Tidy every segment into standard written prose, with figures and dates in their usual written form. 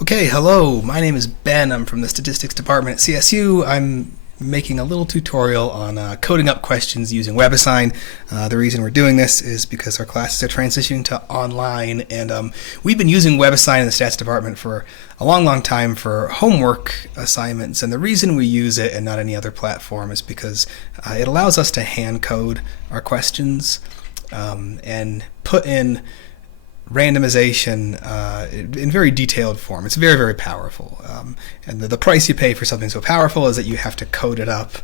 Okay, hello, my name is Ben. I'm from the statistics department at CSU. I'm making a little tutorial on coding up questions using WebAssign. The reason we're doing this is because our classes are transitioning to online, and we've been using WebAssign in the stats department for a long time for homework assignments, and the reason we use it and not any other platform is because it allows us to hand code our questions and put in randomization in very detailed form. It's very powerful, and the price you pay for something so powerful is that you have to code it up,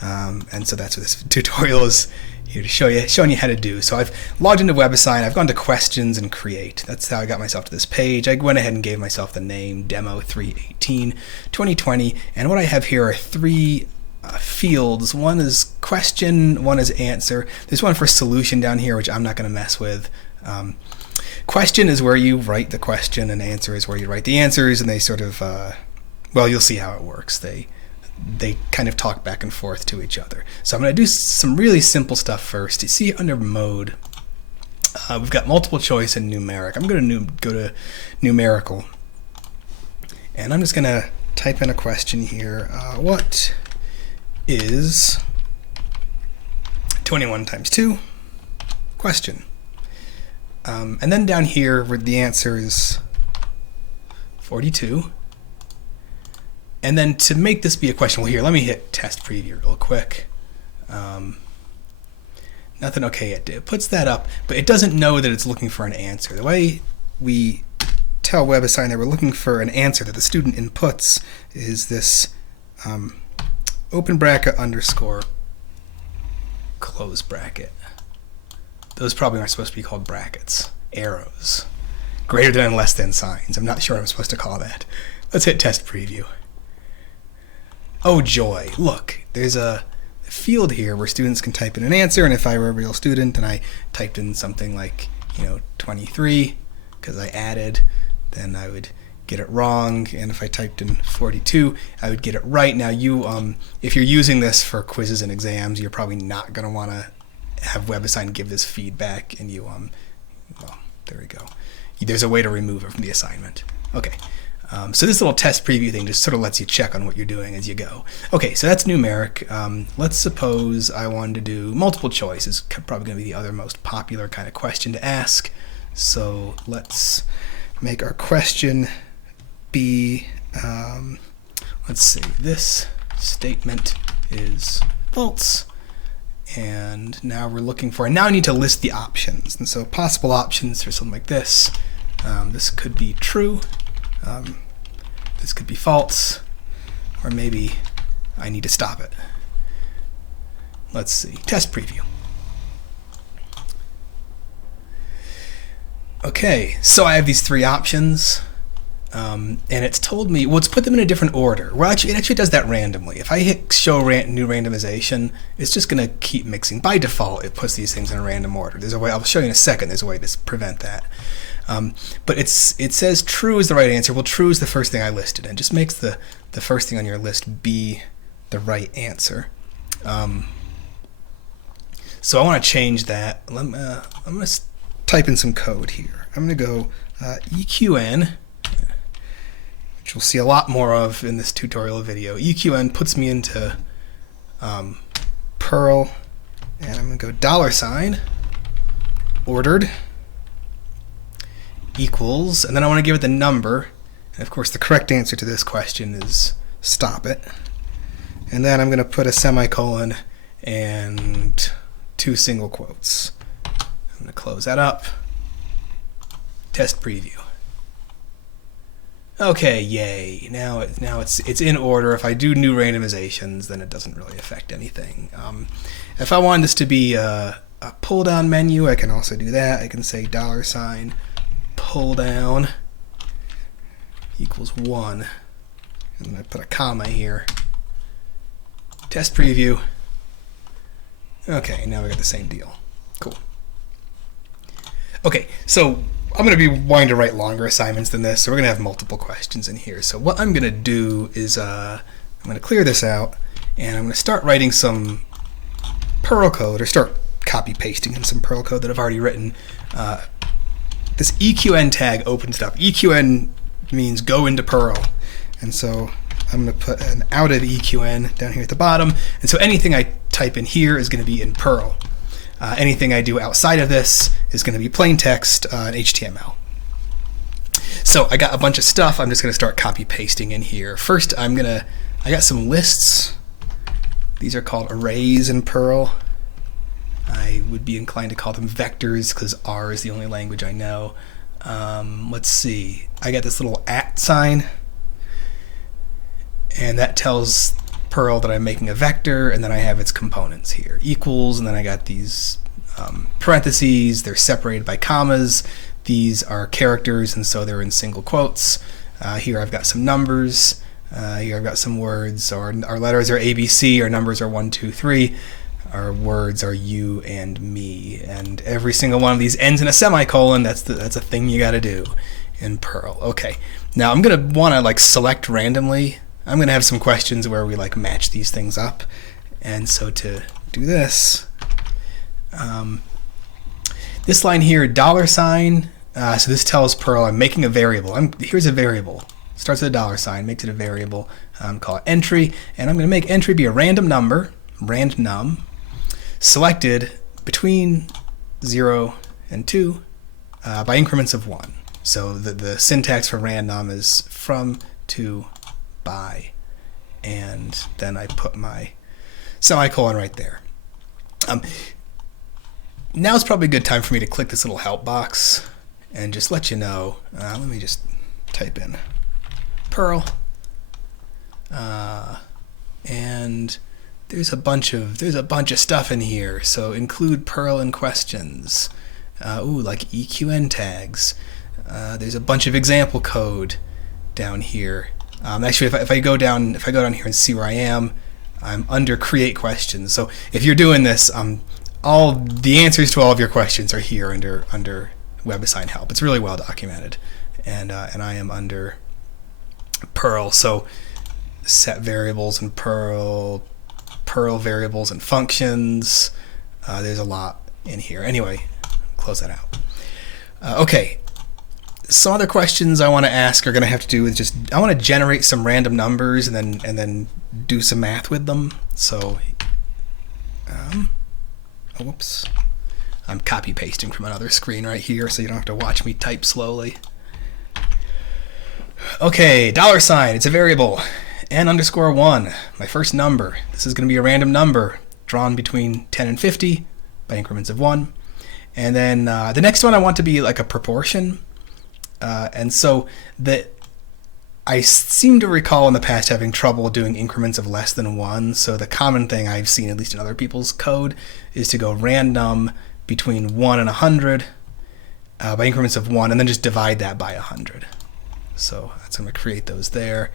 and so that's what this tutorial is here to showing you how to do. So I've logged into WebAssign, I've gone to questions and create. That's how I got myself to this page. I went ahead and gave myself the name demo 318 2020, and what I have here are three fields. One is question, one is answer. There's one for solution down here, which I'm not going to mess with. Question is where you write the question, and answer is where you write the answers, and they sort of, well, you'll see how it works. They kind of talk back and forth to each other. So I'm going to do some really simple stuff first. You see under mode, we've got multiple choice and numeric. I'm going to go to numerical, and I'm just going to type in a question here. What is 21 times 2? Question. And then down here where the answer is 42. And then to make this be a question, well, here, let me hit test preview real quick. Nothing, okay, it puts that up, but it doesn't know that it's looking for an answer. The way we tell WebAssign that we're looking for an answer that the student inputs is this open bracket underscore close bracket. Those probably aren't supposed to be called brackets. Arrows. Greater than and less than signs. I'm not sure what I'm supposed to call that. Let's hit test preview. Oh joy, look, there's a field here where students can type in an answer, and if I were a real student and I typed in something like, 23, because I added, then I would get it wrong, and if I typed in 42, I would get it right. Now if you're using this for quizzes and exams, you're probably not going to want to have WebAssign give this feedback, and well, there we go. There's a way to remove it from the assignment. Okay, so this little test preview thing just sort of lets you check on what you're doing as you go. Okay, so that's numeric. Let's suppose I wanted to do multiple choice. Is probably going to be the other most popular kind of question to ask. So let's make our question be, let's see, this statement is false. And now we're looking for, and now I need to list the options. And so possible options for something like this. This could be true. This could be false. Or maybe I need to stop it. Let's see. Test preview. Okay, so I have these three options. And it's told me, well, it's put them in a different order. Well, it actually does that randomly. If I hit show new randomization, it's just going to keep mixing. By default, it puts these things in a random order. There's a way, I'll show you in a second, there's a way to prevent that. But it says true is the right answer. Well, true is the first thing I listed, and it just makes the first thing on your list be the right answer. So I want to change that. I'm going to type in some code here. I'm going to go EQN, which we'll see a lot more of in this tutorial video. EQN puts me into Perl, and I'm going to go $, ordered, equals, and then I want to give it the number. And of course, the correct answer to this question is stop it. And then I'm going to put a semicolon and 2 single quotes. I'm going to close that up. Test preview. Okay, yay. Now it's in order. If I do new randomizations, then it doesn't really affect anything. If I want this to be a pull-down menu, I can also do that. I can say $, pull down equals 1. And I put a comma here. Test preview. Okay, now we got the same deal. Cool. Okay, so I'm going to be wanting to write longer assignments than this, so we're going to have multiple questions in here. So what I'm going to do is I'm going to clear this out, and I'm going to start writing some Perl code, or start copy-pasting in some Perl code that I've already written. This EQN tag opens it up. EQN means go into Perl. And so I'm going to put an out of EQN down here at the bottom. And so anything I type in here is going to be in Perl. Anything I do outside of this is going to be plain text in HTML. So I got a bunch of stuff. I'm just going to start copy pasting in here. First, I got some lists. These are called arrays in Perl. I would be inclined to call them vectors because R is the only language I know. Let's see. I got this little @ sign, and that tells Perl that I'm making a vector, and then I have its components here. Equals, and then I got these parentheses. They're separated by commas. These are characters, and so they're in single quotes. Here I've got some numbers. Here I've got some words. Our letters are ABC. Our numbers are 1, 2, 3. Our words are you and me. And every single one of these ends in a semicolon. That's a thing you got to do in Perl. Okay. Now I'm going to want to like select randomly. I'm going to have some questions where we like match these things up. And so to do this, this line here, $, so this tells Perl I'm making a variable. Here's a variable. Starts with a $, makes it a variable. Call it entry, and I'm going to make entry be a random number, randnum, selected between 0 and 2 by increments of 1. So the syntax for randnum is from, to, by, and then I put my semicolon right there. Now is probably a good time for me to click this little help box and just let you know. Let me just type in Perl, and there's a bunch of stuff in here. So include Perl in questions. Like EQN tags. There's a bunch of example code down here. Actually, if I go down here and see where I am, I'm under create questions. So if you're doing this, all the answers to all of your questions are here under WebAssign help. It's really well documented, and I am under Perl. So set variables in Perl, Perl variables and functions. There's a lot in here. Anyway, close that out. Okay. Some other questions I want to ask are going to have to do with just I want to generate some random numbers and then do some math with them. So, whoops, I'm copy pasting from another screen right here, so you don't have to watch me type slowly. Okay, $, it's a variable, n_1, my first number. This is going to be a random number drawn between 10 and 50 by increments of 1. And then the next one I want to be like a proportion. And so that I seem to recall in the past having trouble doing increments of less than 1. So the common thing I've seen, at least in other people's code, is to go random between 1 and 100 by increments of 1, and then just divide that by 100. So that's going to create those there.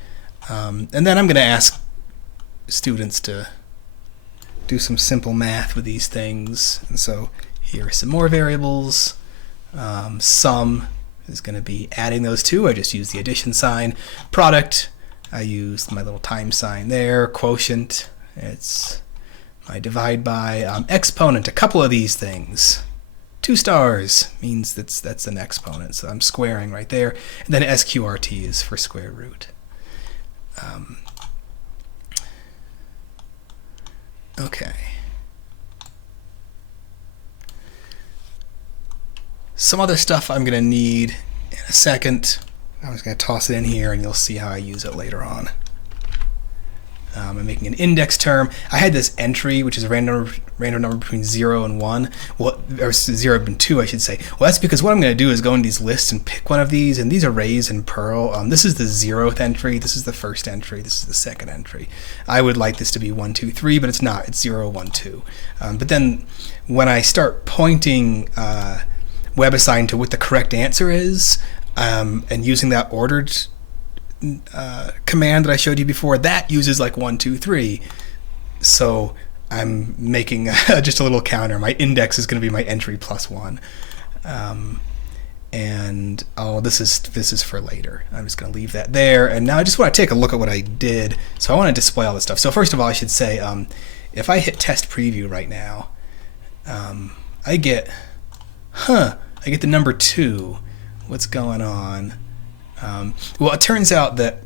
And then I'm going to ask students to do some simple math with these things. And so here are some more variables. Sum is going to be adding those two. I just use the addition sign. Product, I used my little time sign there. Quotient, it's my divide by. Exponent, a couple of these things. 2 stars means that's an exponent, so I'm squaring right there. And then SQRT is for square root. Okay. Some other stuff I'm going to need in a second. I'm just going to toss it in here, and you'll see how I use it later on. I'm making an index term. I had this entry, which is a random number between 0 and 1. Well, or 0 and 2, I should say. Well, that's because what I'm going to do is go into these lists and pick one of these, and these arrays in Perl. This is the 0th entry. This is the first entry. This is the second entry. I would like this to be 1, 2, 3, but it's not. It's 0, 1, 2. But then when I start pointing WebAssign to what the correct answer is, and using that ordered command that I showed you before, that uses like 1, 2, 3. So I'm making just a little counter. My index is going to be my entry plus 1. And this is for later. I'm just going to leave that there. And now I just want to take a look at what I did. So I want to display all this stuff. So first of all, I should say, if I hit test preview right now, I get the number 2. What's going on? Well, it turns out that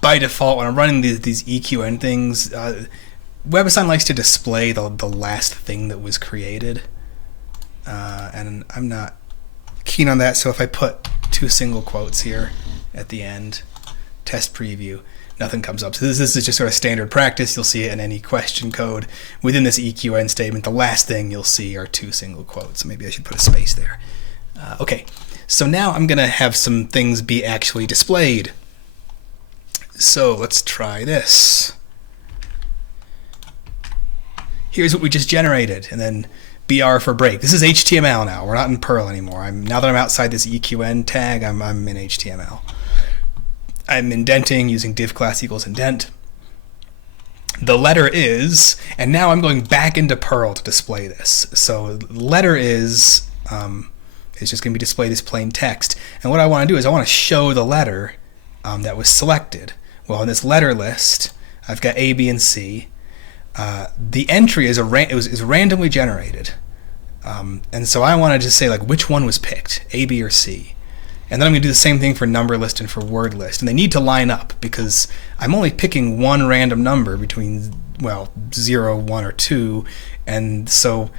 by default, when I'm running these EQN things, WebAssign likes to display the last thing that was created, and I'm not keen on that. So if I put 2 single quotes here at the end, test preview, nothing comes up. So this is just sort of standard practice. You'll see it in any question code. Within this EQN statement, the last thing you'll see are 2 single quotes. So maybe I should put a space there. Okay, so now I'm going to have some things be actually displayed. So let's try this. Here's what we just generated, and then BR for break. This is HTML now. We're not in Perl anymore. Now that I'm outside this EQN tag, I'm in HTML. I'm indenting using div class equals indent. The letter is, and now I'm going back into Perl to display this. So letter is just going to be displayed as plain text. And what I want to do is I want to show the letter that was selected. Well, in this letter list, I've got A, B, and C. The entry is is randomly generated, and so I want to just say like which one was picked, A, B, or C. And then I'm going to do the same thing for number list and for word list, and they need to line up because I'm only picking one random number between 0, 1, or 2, and so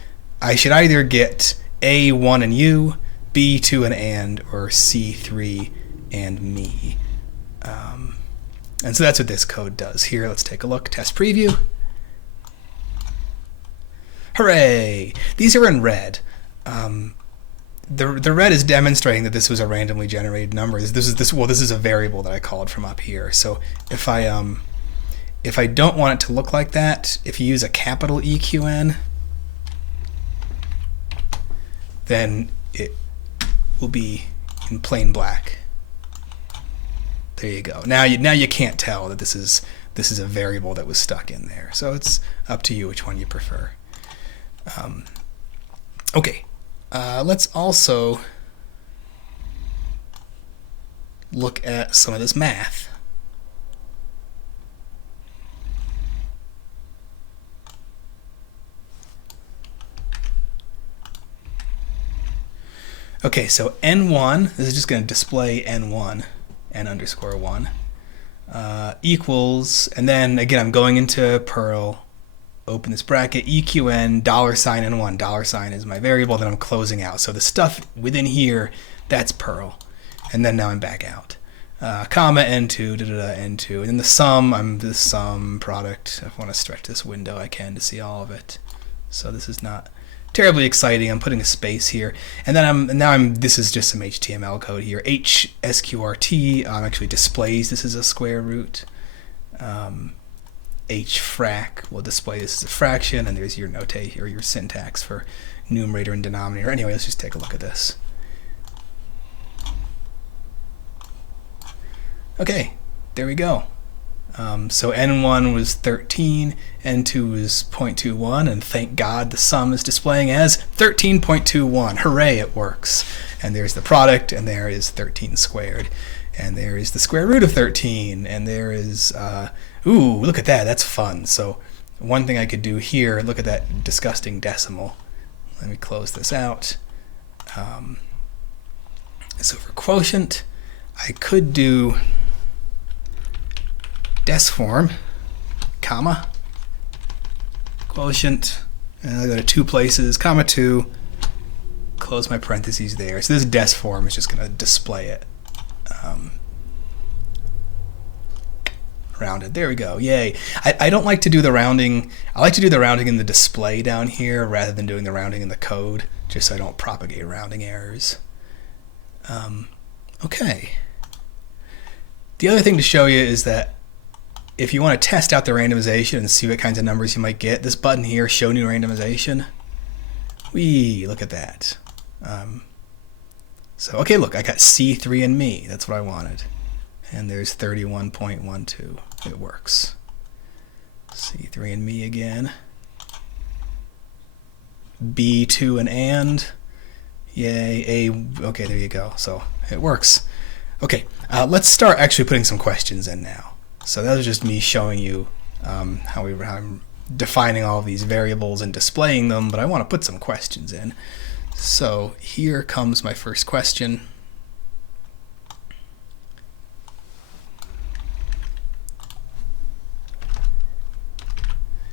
I should either get A, 1, and you, B, 2, and, or C, 3, and me. And so that's what this code does. Here, let's take a look. Test preview. Hooray! These are in red. The red is demonstrating that this was a randomly generated number. This is a variable that I called from up here. So if I don't want it to look like that, if you use a capital EQN, then it will be in plain black. There you go. Now you can't tell that this is a variable that was stuck in there. So it's up to you which one you prefer. Okay, let's also look at some of this math. Okay, so n1, this is just going to display n1, n_1, equals, and then again I'm going into Perl, open this bracket, EQN, $n1, $sign is my variable that I'm closing out. So the stuff within here, that's Perl. And then now I'm back out. Comma, n2, n2. And then the sum, I'm the sum product. If I want to stretch this window, I can to see all of it. So this is not terribly exciting. I'm putting a space here. And then this is just some HTML code here. HSQRT actually displays this as a square root. HFrac will display this as a fraction, and there's your notation or your syntax for numerator and denominator. Anyway, let's just take a look at this. Okay, there we go. So n1 was 13, n2 was 0.21, and thank God the sum is displaying as 13.21. Hooray, it works. And there's the product, and there is 13 squared. And there is the square root of 13, and there is, ooh, look at that, that's fun. So one thing I could do here, look at that disgusting decimal. Let me close this out. So for quotient, I could do desform, comma, quotient, and I'll go to 2 places, comma 2, close my parentheses there. So this desform is just going to display it. Rounded. There we go. Yay. I don't like to do the rounding. I like to do the rounding in the display down here rather than doing the rounding in the code, just so I don't propagate rounding errors. Okay. The other thing to show you is that if you want to test out the randomization and see what kinds of numbers you might get, this button here, Show New Randomization, look at that. So, okay, look, I got C3 and me. That's what I wanted. And there's 31.12. It works. C3 and me again. B2 and. Yay, A. Okay, there you go. So it works. Okay, let's start actually putting some questions in now. So that was just me showing you how I'm defining all of these variables and displaying them, but I want to put some questions in. So here comes my first question.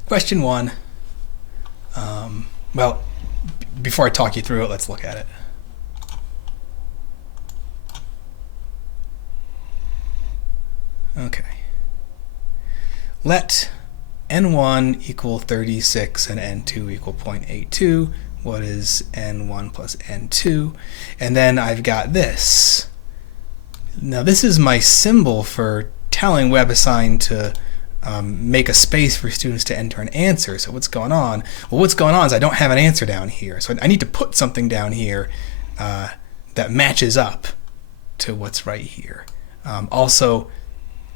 Question 1. Well, before I talk you through it, let's look at it. Okay. Let n1 equal 36 and n2 equal 0.82. What is n1 plus n2? And then I've got this. Now this is my symbol for telling WebAssign to make a space for students to enter an answer. So what's going on? Well, what's going on is I don't have an answer down here. So I need to put something down here that matches up to what's right here. Also,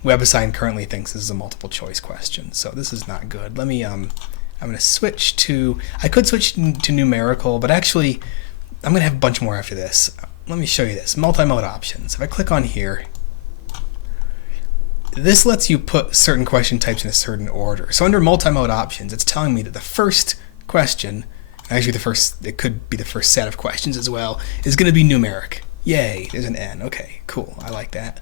WebAssign currently thinks this is a multiple choice question, so this is not good. Let me, I'm going to switch to, I could switch to numerical, but actually I'm going to have a bunch more after this. Let me show you this. Multi-mode options. If I click on here, this lets you put certain question types in a certain order. So under multi-mode options, it's telling me that the first question, actually it could be the first set of questions as well, is going to be numeric. Yay, there's an N. Okay, cool. I like that.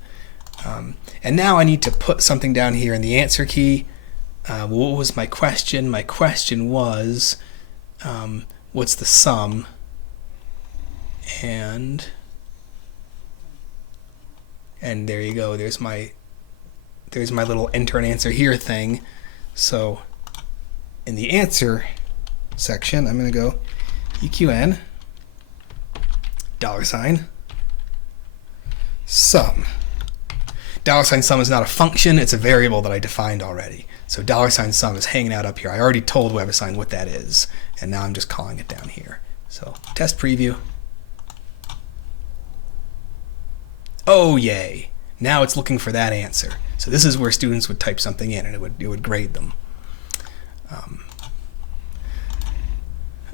And now I need to put something down here in the answer key. What was my question? My question was, what's the sum? And there you go. There's my little enter an answer here thing. So in the answer section, I'm going to go EQN $ sum. $sum is not a function, it's a variable that I defined already. So $sum is hanging out up here. I already told WebAssign what that is, and now I'm just calling it down here. So test preview. Oh yay! Now it's looking for that answer. So this is where students would type something in, and it would grade them.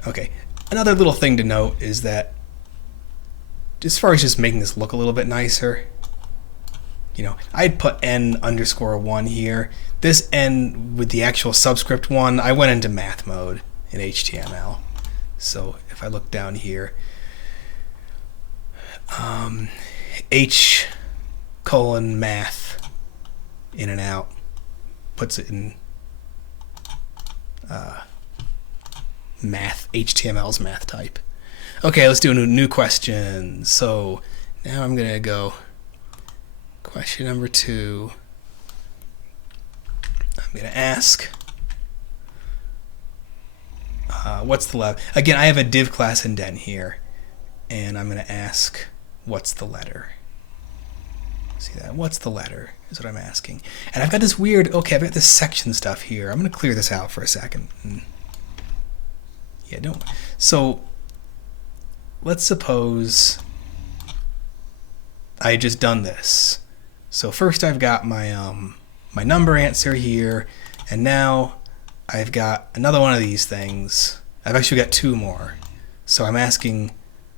Okay, another little thing to note is that as far as just making this look a little bit nicer, I'd put n_1 here. This n with the actual subscript 1, I went into math mode in HTML. So if I look down here, H:\math in and out puts it in math, HTML's math type. Okay, let's do a new question. So now I'm going to go question number 2. I'm going to ask, what's the letter? Again, I have a div class indent here, and I'm going to ask, what's the letter? See that? What's the letter is what I'm asking. And I've got this weird, okay, I've got this section stuff here. I'm going to clear this out for a second. Yeah, don't. So let's suppose I had just done this. So first I've got my my number answer here, and now I've got another one of these things. I've actually got 2 more. So I'm asking,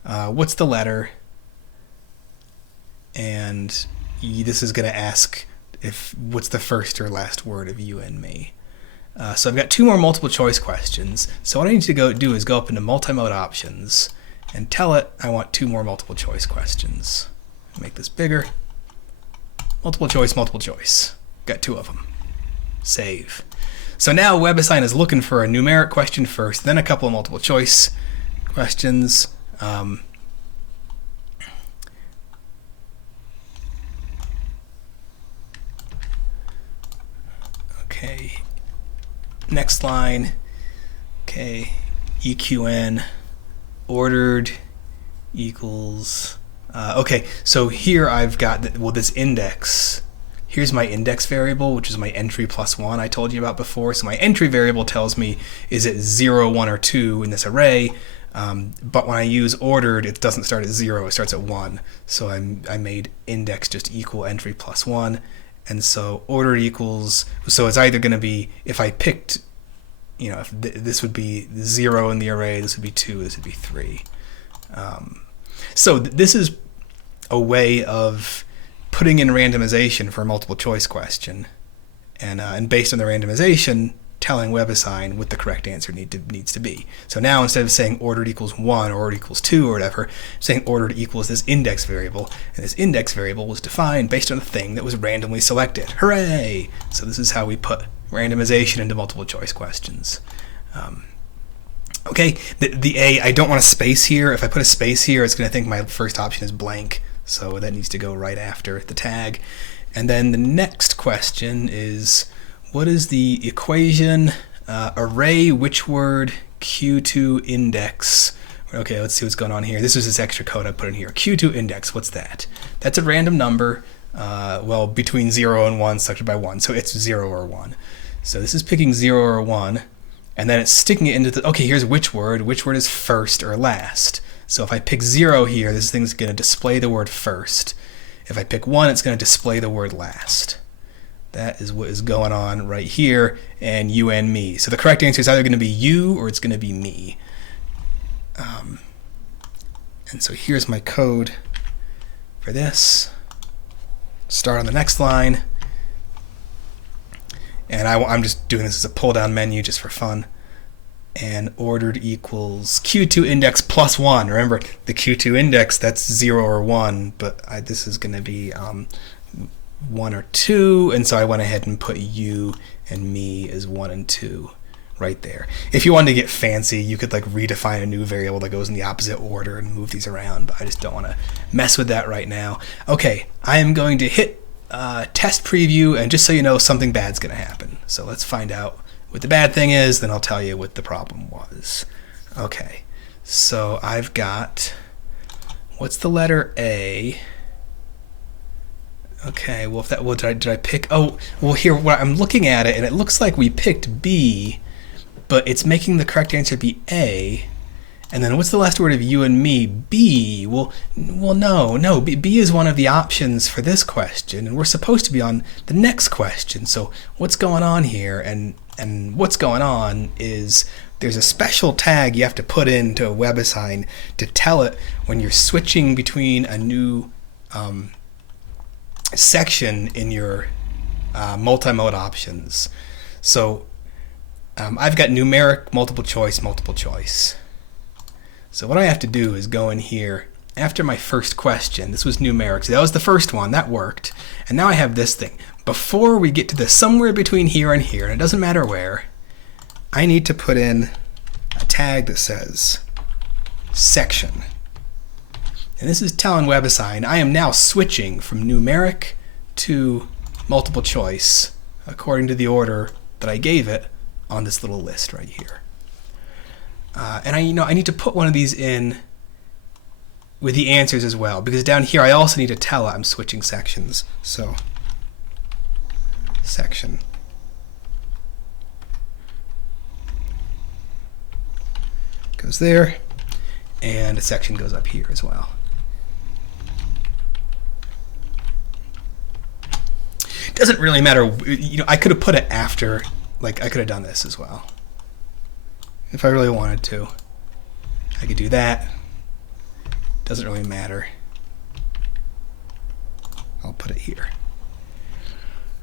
what's the letter? And this is going to ask what's the first or last word of you and me. So I've got 2 more multiple choice questions. So what I need to do is go up into multi-mode options and tell it I want 2 more multiple choice questions. Make this bigger. Multiple choice. Got 2 of them. Save. So now WebAssign is looking for a numeric question first, then a couple of multiple choice questions. Okay. Next line. Okay. EQN ordered equals. Okay, so here I've got this index. Here's my index variable, which is my entry plus 1 I told you about before. So my entry variable tells me is it 0, 1, or 2 in this array. But when I use ordered, it doesn't start at 0, it starts at 1. So I made index just equal entry plus 1. And so ordered equals, so it's either going to be, if I picked, if this would be 0 in the array, this would be 2, this would be 3. So this is a way of putting in randomization for a multiple choice question, and based on the randomization, telling WebAssign what the correct answer needs to be. So now instead of saying ordered equals 1 or ordered equals 2 or whatever, I'm saying ordered equals this index variable, and this index variable was defined based on a thing that was randomly selected. Hooray! So this is how we put randomization into multiple choice questions. Okay, the A, I don't want a space here. If I put a space here, it's going to think my first option is blank, so that needs to go right after the tag. And then the next question is, what is the equation array which word Q2 index? Okay, let's see what's going on here. This is this extra code I put in here. Q2 index, what's that? That's a random number, well, between 0 and 1, selected by 1, so it's 0 or 1. So this is picking 0 or 1. And then it's sticking it into the, okay, here's which word is first or last. So if I pick 0 here, this thing's going to display the word first. If I pick 1, it's going to display the word last. That is what is going on right here, and you and me. So the correct answer is either going to be you or it's going to be me. And so here's my code for this. Start on the next line. And I'm just doing this as a pull-down menu just for fun. And ordered equals Q2 index plus 1. Remember, the Q2 index, that's 0 or 1, but this is going to be 1 or 2, and so I went ahead and put you and me as 1 and 2 right there. If you wanted to get fancy, you could like redefine a new variable that goes in the opposite order and move these around, but I just don't want to mess with that right now. Okay, I am going to hit test preview, and just so you know, something bad's going to happen. So let's find out what the bad thing is, then I'll tell you what the problem was. Okay, so I've got, what's the letter A? Okay, well, if that, well, did I pick, oh, well, here, what I'm looking at it, and it looks like we picked B, but it's making the correct answer be A. And then what's the last word of you and me? B. Well, no. B is one of the options for this question, and we're supposed to be on the next question. So what's going on here? And what's going on is there's a special tag you have to put into WebAssign to tell it when you're switching between a new section in your multi-mode options. So I've got numeric, multiple choice. So what I have to do is go in here after my first question. This was numeric. So that was the first one. That worked. And now I have this thing. Before we get to the somewhere between here and here, and it doesn't matter where, I need to put in a tag that says section. And this is telling WebAssign I am now switching from numeric to multiple choice according to the order that I gave it on this little list right here. And I need to put one of these in with the answers as well, because down here I also need to tell it I'm switching sections. So section. Goes there, and a section goes up here as well. Doesn't really matter, I could have put it after, like I could have done this as well. If I really wanted to, I could do that. Doesn't really matter. I'll put it here.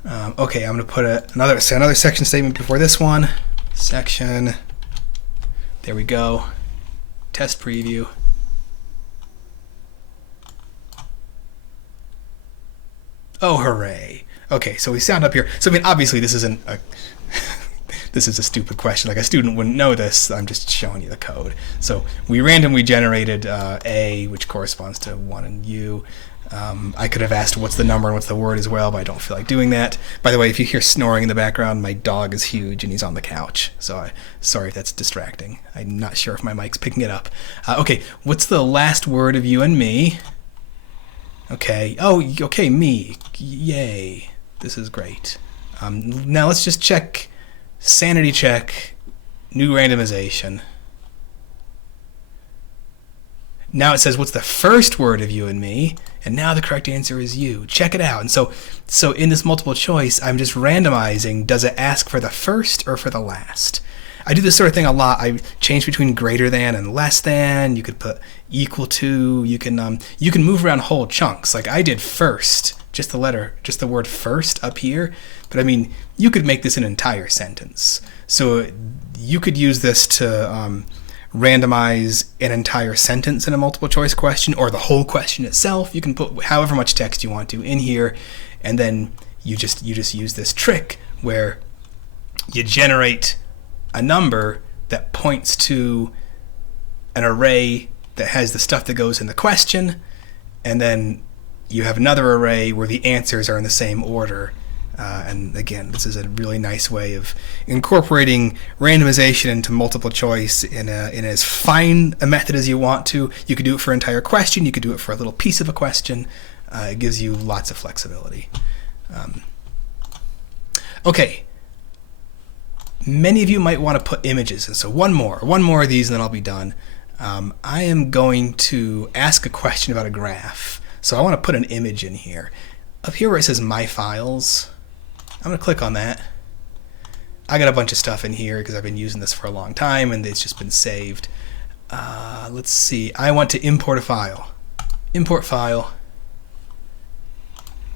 Okay, I'm going to put another section statement before this one. Section. There we go. Test preview. Oh, hooray. Okay, so we sound up here. So, I mean, obviously this isn't a... This is a stupid question. Like a student wouldn't know this. I'm just showing you the code. So we randomly generated A, which corresponds to 1 and U. I could have asked what's the number and what's the word as well, but I don't feel like doing that. By the way, if you hear snoring in the background, my dog is huge and he's on the couch. So sorry if that's distracting. I'm not sure if my mic's picking it up. Okay, what's the last word of you and me? Okay. Oh, okay, me. Yay. This is great. Now let's just check. Sanity check, new randomization. Now it says, what's the first word of you and me? And now the correct answer is you. Check it out. And so in this multiple choice, I'm just randomizing, does it ask for the first or for the last? I do this sort of thing a lot. I change between greater than and less than. You could put equal to. You can move around whole chunks. Like I did first, just the word first up here. But I mean, you could make this an entire sentence. So you could use this to randomize an entire sentence in a multiple choice question, or the whole question itself. You can put however much text you want to in here, and then you just use this trick where you generate a number that points to an array that has the stuff that goes in the question, and then you have another array where the answers are in the same order. And again, this is a really nice way of incorporating randomization into multiple choice in as fine a method as you want to. You could do it for an entire question. You could do it for a little piece of a question. It gives you lots of flexibility. Okay. Many of you might want to put images, and so one more of these, and then I'll be done. I am going to ask a question about a graph. So I want to put an image in here. Up here where it says My Files, I'm going to click on that. I got a bunch of stuff in here because I've been using this for a long time and it's just been saved. Let's see. I want to import a file. Import file.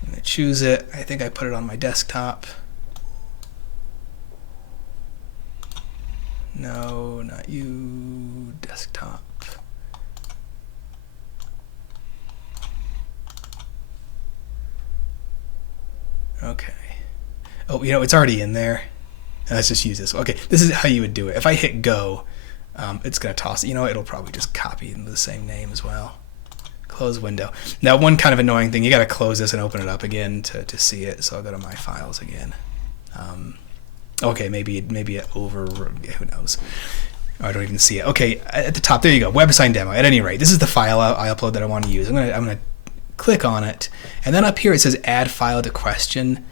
I'm going to choose it. I think I put it on my desktop. No, not you. Desktop. Okay. Oh, it's already in there. Let's just use this. Okay, this is how you would do it. If I hit go, it's going to toss it. It'll probably just copy into the same name as well. Close window. Now, one kind of annoying thing, you got to close this and open it up again to see it. So I'll go to My Files again. Okay, maybe it over. Who knows? I don't even see it. Okay, at the top, there you go. WebAssign demo. At any rate, this is the file I upload that I want to use. I'm gonna click on it, and then up here it says Add File to Question.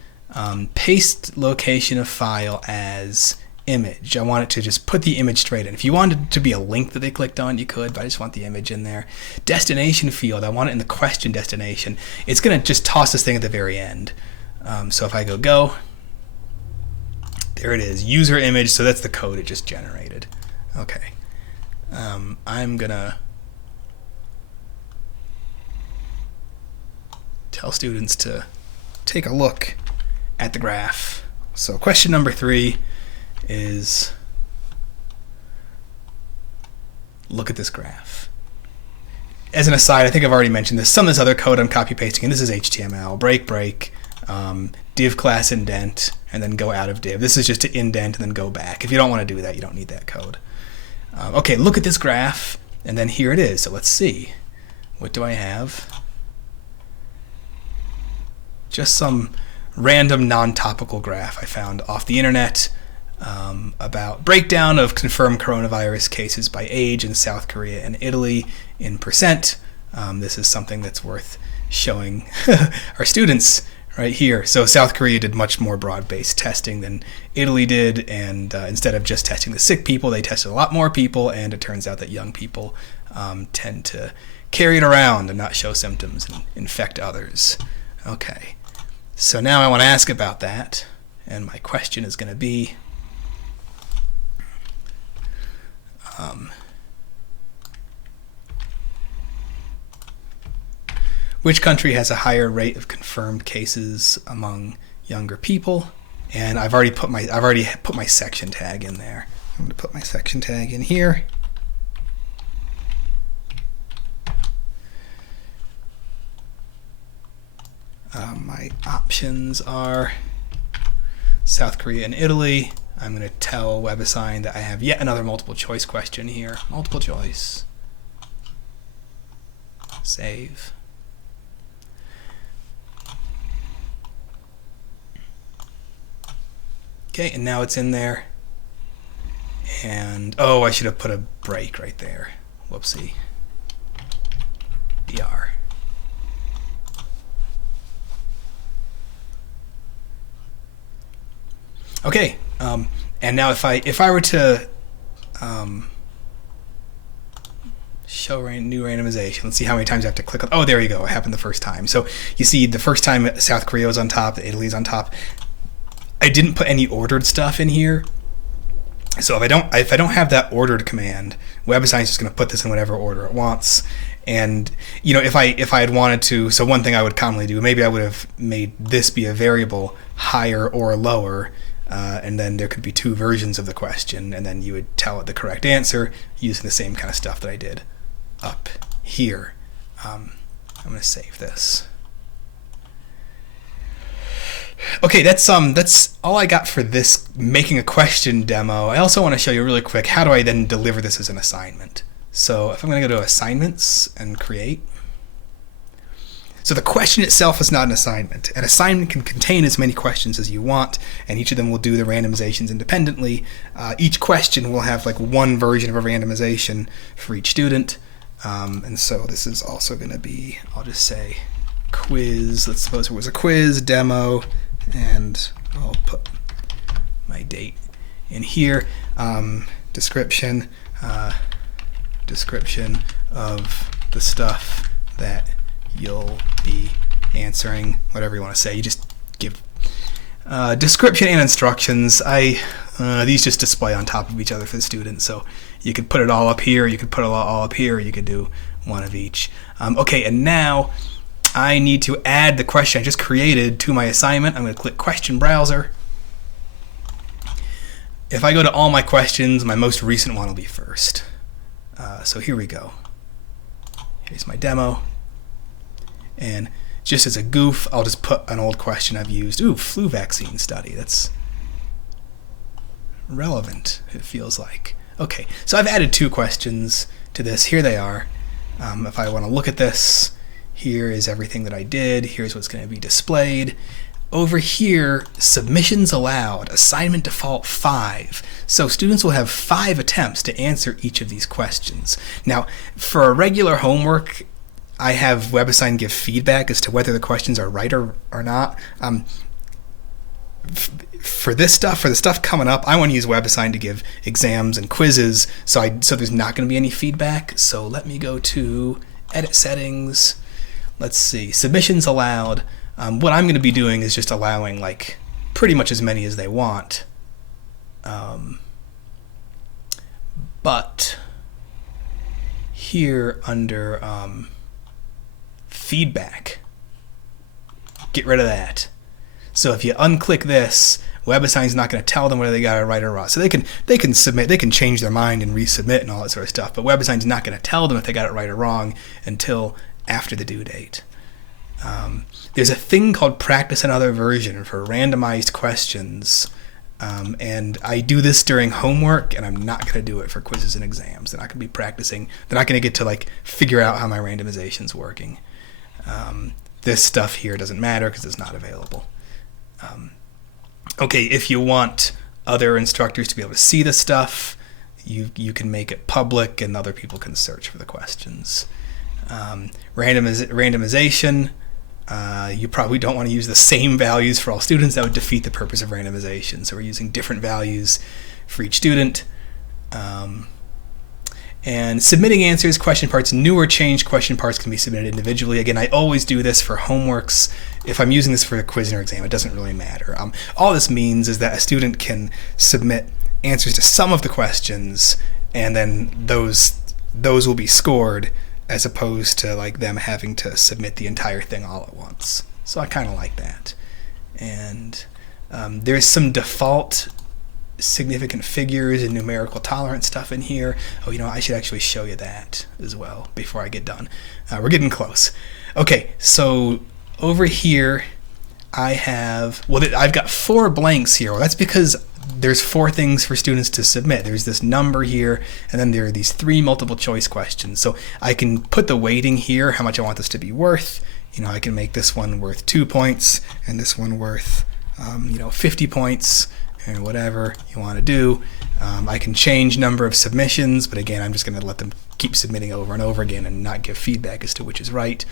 Paste location of file as image. I want it to just put the image straight in. If you wanted it to be a link that they clicked on, you could, but I just want the image in there. Destination field, I want it in the question destination. It's going to just toss this thing at the very end. So if I go, there it is, user image, so that's the code it just generated. Okay. I'm going to tell students to take a look at the graph. So question number 3 is, look at this graph. As an aside, I think I've already mentioned this. Some of this other code I'm copy pasting, and this is HTML. Break, div class indent, and then go out of div. This is just to indent and then go back. If you don't want to do that, you don't need that code. Okay, look at this graph, and then here it is. So let's see. What do I have? Just some random non-topical graph I found off the internet about breakdown of confirmed coronavirus cases by age in South Korea and Italy in percent. This is something that's worth showing our students right here. So South Korea did much more broad-based testing than Italy did, and instead of just testing the sick people, they tested a lot more people, and it turns out that young people tend to carry it around and not show symptoms and infect others. Okay. So now I want to ask about that, and my question is going to be, which country has a higher rate of confirmed cases among younger people? And I've already put my section tag in there. I'm going to put my section tag in here. My options are South Korea and Italy. I'm going to tell WebAssign that I have yet another multiple choice question here. Multiple choice. Save. Okay, and now it's in there. And, oh, I should have put a break right there. Whoopsie. BR. Okay, and now if I were to show new randomization, let's see how many times I have to click on. Oh, there you go. It happened the first time. So you see, the first time South Korea was on top, Italy's on top. I didn't put any ordered stuff in here. So if I don't have that ordered command, WebAssign is just going to put this in whatever order it wants. And if I had wanted to, so one thing I would commonly do, maybe I would have made this be a variable higher or lower. And then there could be 2 versions of the question, and then you would tell it the correct answer using the same kind of stuff that I did up here. I'm going to save this. Okay, that's all I got for this making a question demo. I also want to show you really quick how do I then deliver this as an assignment. So if I'm going to go to assignments and create. So the question itself is not an assignment. An assignment can contain as many questions as you want, and each of them will do the randomizations independently. Each question will have like one version of a randomization for each student. And so this is also going to be, I'll just say quiz. Let's suppose it was a quiz demo, and I'll put my date in here. Description of the stuff that you'll be answering, whatever you want to say. You just give description and instructions. These just display on top of each other for the student, so you could put it all up here, you could put it all up here, you could do one of each. Okay, and now I need to add the question I just created to my assignment. I'm going to click Question Browser. If I go to all my questions, my most recent one will be first. So here we go. Here's my demo. And just as a goof, I'll just put an old question I've used. Ooh, flu vaccine study. That's relevant, it feels like. Okay, so I've added 2 questions to this. Here they are. If I want to look at this, here is everything that I did. Here's what's going to be displayed. Over here, submissions allowed, assignment default 5. So students will have 5 attempts to answer each of these questions. Now, for a regular homework, I have WebAssign give feedback as to whether the questions are right or not. For this stuff, for the stuff coming up, I want to use WebAssign to give exams and quizzes, so there's not going to be any feedback. So let me go to Edit Settings. Let's see, Submissions Allowed. What I'm going to be doing is just allowing like pretty much as many as they want. But here under feedback, get rid of that. So if you unclick this, WebAssign is not going to tell them whether they got it right or wrong. So they can submit, they can change their mind and resubmit and all that sort of stuff. But WebAssign is not going to tell them if they got it right or wrong until after the due date. There's a thing called Practice Another Version for randomized questions, and I do this during homework, and I'm not going to do it for quizzes and exams. They're not going to be practicing. They're not going to get to like figure out how my randomization's working. This stuff here doesn't matter because it's not available. Okay, if you want other instructors to be able to see the stuff, you can make it public, and other people can search for the questions. Randomization. You probably don't want to use the same values for all students. That would defeat the purpose of randomization. So we're using different values for each student. And submitting answers, question parts, new or changed question parts can be submitted individually. Again, I always do this for homeworks. If I'm using this for a quiz or exam, it doesn't really matter. All this means is that a student can submit answers to some of the questions, and then those will be scored, as opposed to like them having to submit the entire thing all at once. So I kind of like that. And there's some default significant figures and numerical tolerance stuff in here. Oh, I should actually show you that as well before I get done. We're getting close. Okay, so over here I've got 4 blanks here. Well, that's because there's 4 things for students to submit. There's this number here, and then there are these 3 multiple choice questions. So I can put the weighting here, how much I want this to be worth. I can make this one worth 2 points, and this one worth 50 points, and whatever you want to do. I can change number of submissions, but again, I'm just going to let them keep submitting over and over again and not give feedback as to which is right.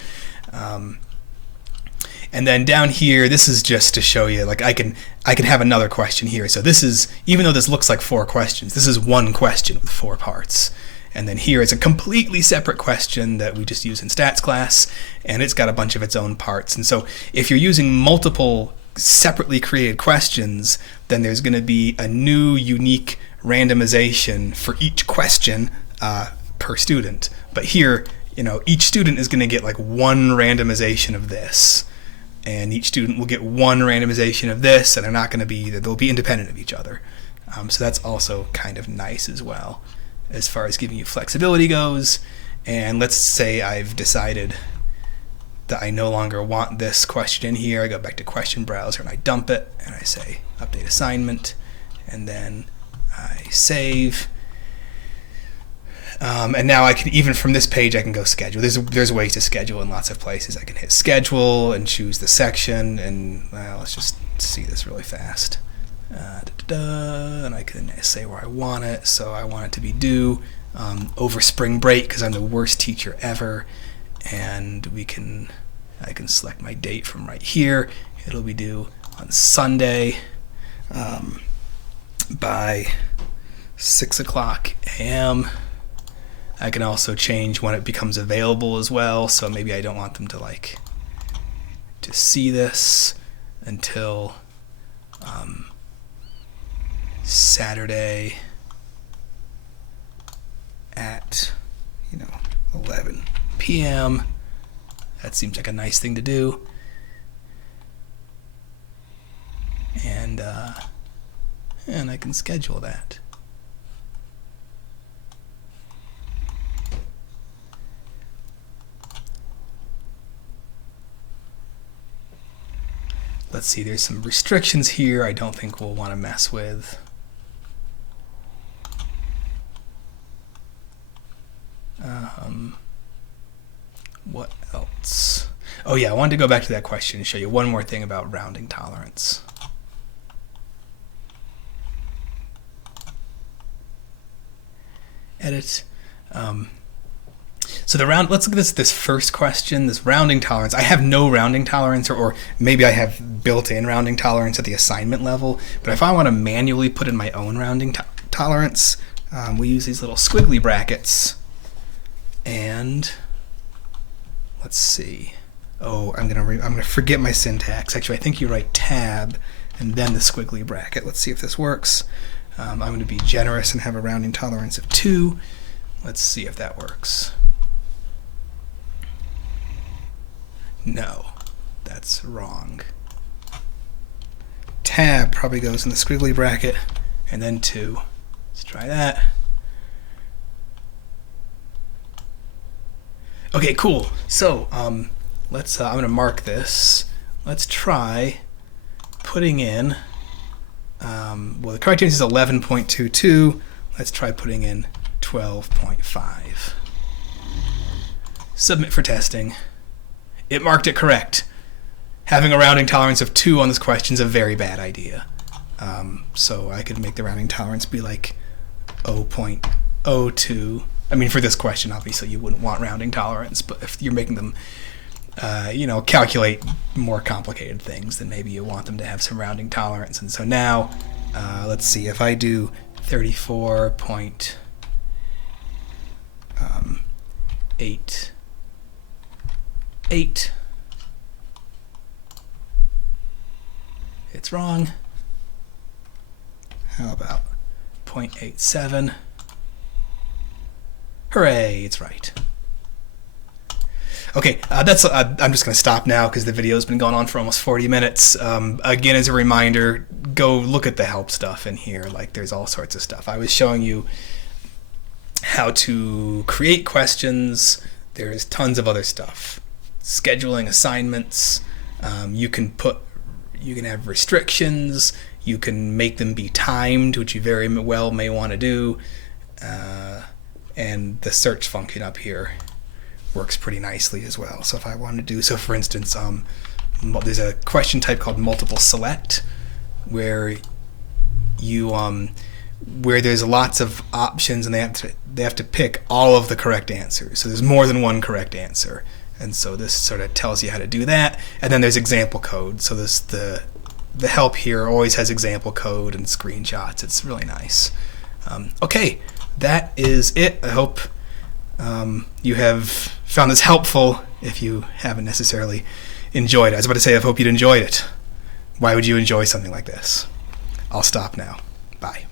And then down here, this is just to show you, like I can have another question here. So this is, even though this looks like 4 questions, this is 1 question with 4 parts. And then here is a completely separate question that we just use in stats class, and it's got a bunch of its own parts. And so if you're using multiple separately created questions, then there's going to be a new unique randomization for each question per student. But here, each student is going to get like 1 randomization of this. And each student will get 1 randomization of this, and they'll be independent of each other. So that's also kind of nice as well, as far as giving you flexibility goes. And let's say I've decided that I no longer want this question in here, I go back to question browser and I dump it and I say update assignment, and then I save. And now I can, even from this page, I can go schedule. There's ways to schedule in lots of places. I can hit schedule and choose the section, and let's just see this really fast. And I can say where I want it. So I want it to be due over spring break because I'm the worst teacher ever. And I can select my date from right here. It'll be due on Sunday by 6 o'clock a.m. I can also change when it becomes available as well. So maybe I don't want them to see this until Saturday at 11 p.m. That seems like a nice thing to do. And I can schedule that. Let's see, there's some restrictions here I don't think we'll want to mess with. What else? Oh yeah, I wanted to go back to that question and show you one more thing about rounding tolerance. Edit. So let's look at this first question, this rounding tolerance. I have no rounding tolerance, or maybe I have built-in rounding tolerance at the assignment level. But if I want to manually put in my own rounding tolerance, we use these little squiggly brackets. And let's see. Oh, I'm gonna forget my syntax. Actually, I think you write tab and then the squiggly bracket. Let's see if this works. I'm going to be generous and have a rounding tolerance of 2. Let's see if that works. No, that's wrong. Tab probably goes in the squiggly bracket, and then 2. Let's try that. Okay, cool. So let's. I'm going to mark this. Let's try putting in. Well, the correct answer is 11.22. Let's try putting in 12.5. Submit for testing. It marked it correct. Having a rounding tolerance of 2 on this question is a very bad idea. So I could make the rounding tolerance be like 0.02. I mean, for this question, obviously you wouldn't want rounding tolerance, but if you're making them, calculate more complicated things, then maybe you want them to have some rounding tolerance. And so now, let's see, if I do 34.8, it's wrong. How about 0.87? Hooray, it's right. Okay, I'm just going to stop now because the video's been going on for almost 40 minutes. Again, as a reminder, go look at the help stuff in here. Like, there's all sorts of stuff. I was showing you how to create questions. There's tons of other stuff. Scheduling assignments. You can have restrictions. You can make them be timed, which you very well may want to do. And the search function up here works pretty nicely as well. So if I wanted to do, so for instance, there's a question type called multiple select, where you where there's lots of options and they have to pick all of the correct answers. So there's more than one correct answer, and so this sort of tells you how to do that. And then there's example code. So the help here always has example code and screenshots. It's really nice. Okay, that is it. I hope you have found this helpful. If you haven't necessarily enjoyed it, I was about to say I hope you'd enjoyed it. Why would you enjoy something like this? I'll stop now. Bye.